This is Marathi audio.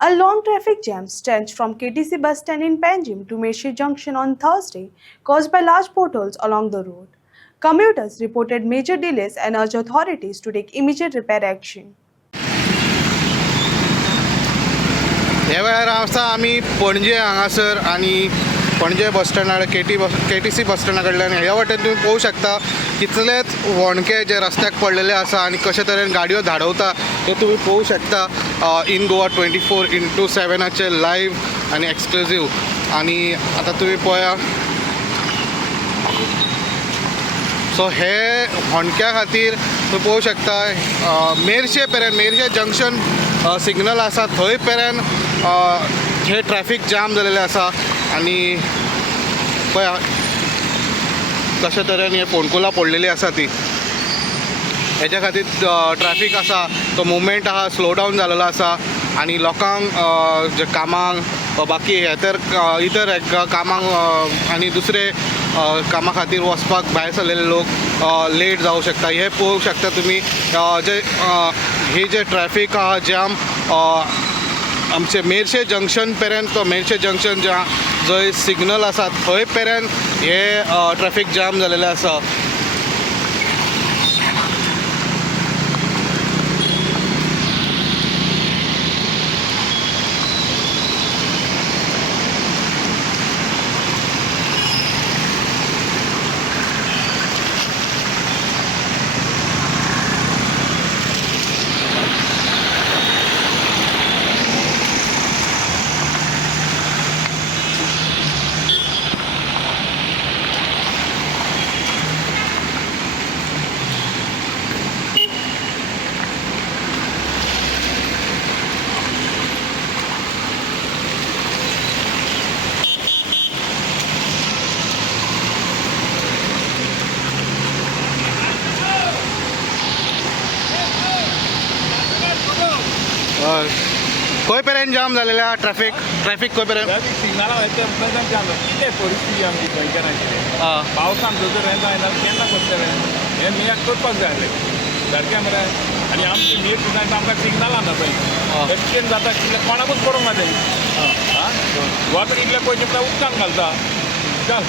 A long traffic jam stretched from KTC bus stand in Panjim to Mershi Junction on Thursday, caused by large potholes along the road. Commuters reported major delays and urged authorities to take immediate repair action. ह्या वेळार आसा आमी पणजे हांगासर आनी पणजे बस स्टँडार KTC बस स्टँडा कडल्यान ह्या वाटेन तुम्ही पळोवंक शकता कितलेच वणके जे रस्त्याक पडलेले आसा आनी कशे तरेन गाडयो धाडवता ते तुम्ही पळोवंक शकता इन गोवा 24/7 लायव्ह आनी एक्सक्लुझीव. आनी आतां तुम्ही पळया सो हे होणक्या खातीर तुम्ही पळोवंक शकता मेर्शे पेरेन मेर्शे जंक्शन सिग्नल आसा थंय पेरेन हे ट्रॅफिक जाम जालेले आसा आनी पळया कशे तरेन हे फोणकुलां पडलेली आसा ती. हेच्या खातीर ट्रॅफिक आसा तो मुवमेंट आहा स्लो डावन जालेलो आसा आनी लोकांक जे कामांक बाकी हे तर इतर कामांक आनी दुसरे कामा खातीर वचपाक भायर सरलेले लोक लेट जावं शकता. हे पळोवंक शकता तुमी जे हे जे ट्रॅफिक आहा जाम आमचे मेर्शे जंक्शन पेरेन तो मेर्शे जंक्शन जंय सिग्नल आसा थंय पेरेन हे ट्रॅफिक जाम जालेले आसा. खंय पेरेन जाम जालेले आहा ट्रॅफिक खंय पेरेन सिग्नला कितें परिस्थिती आमची गोंयच्या आशिल्ली पावसान जर येता येता केन्ना करतले हें मेक करपाक जाय आसलें सारकें मरे. आनी आमची मीठ सुद्दां आमकां सिग्नलां ना थंय एक्सिडेंट जाता कितले कोणाकूच पडोंक ना तें वॉटर इतले पयशे उदकान घालता चल.